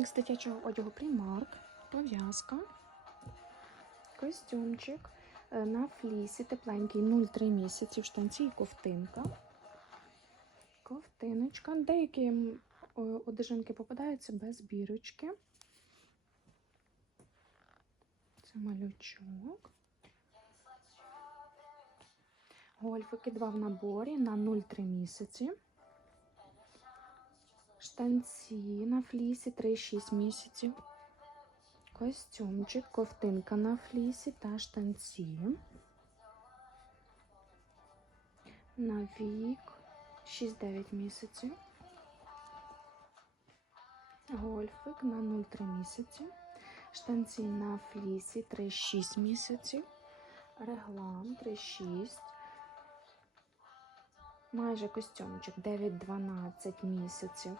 Мікс дитячого одягу Primark, пов'язка, костюмчик е, на флісі, тепленький 0,3 місяці в штанці і ковтинка. Ковтиночка. Деякі одежинки попадаються без бірочки. Це малючок. Гольфики 2 в наборі на 0,3 місяці. Штанці на флісі 3-6 місяців. Костюмчик, ковтинка на флісі та штанці. На вік 6-9 місяців. Гольфик на 0,3 місяці. Штанці на флісі 3-6 місяців. Реглан 3-6. Майже костюмчик 9-12 місяців.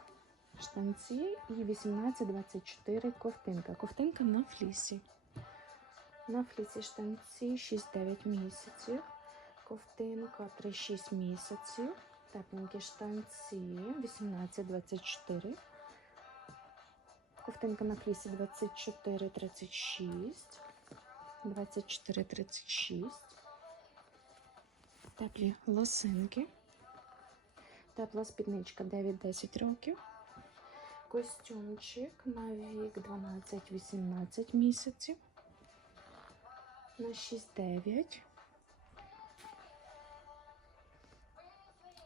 Штанці і 18-24 ковтинка. Ковтинка на флісі. На флісі штанці 6-9 місяців. Ковтинка 3-6 місяців. Тепленькі штанці 18-24. Ковтинка на флісі 24-36. 24-36. Теплі лосинки. Тепла спідничка 9-10 років. Костюмчик на вік 12-18 місяців. На 6-9.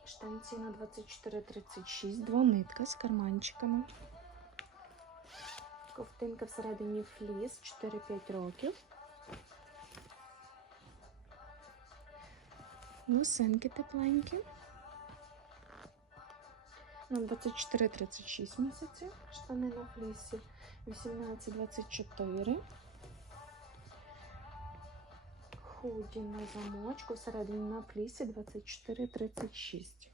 Штанці на 24-36. Двонитка з карманчиками. Ковтинка всередині фліс 4-5 років. Лосинки тепленькі. На 24-36 місяців. Штани на флісі 18-24. Худі на замочку. Всередині на флісі 24-36.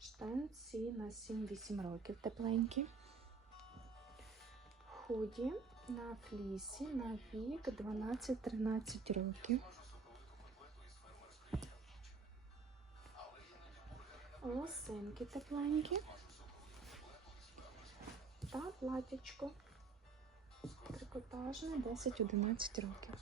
Штанці на 7-8 років тепленькі. Худі на флісі на вік 12-13 років. Лосинки тепленькі. Та платічко трикотажне 10-11 років.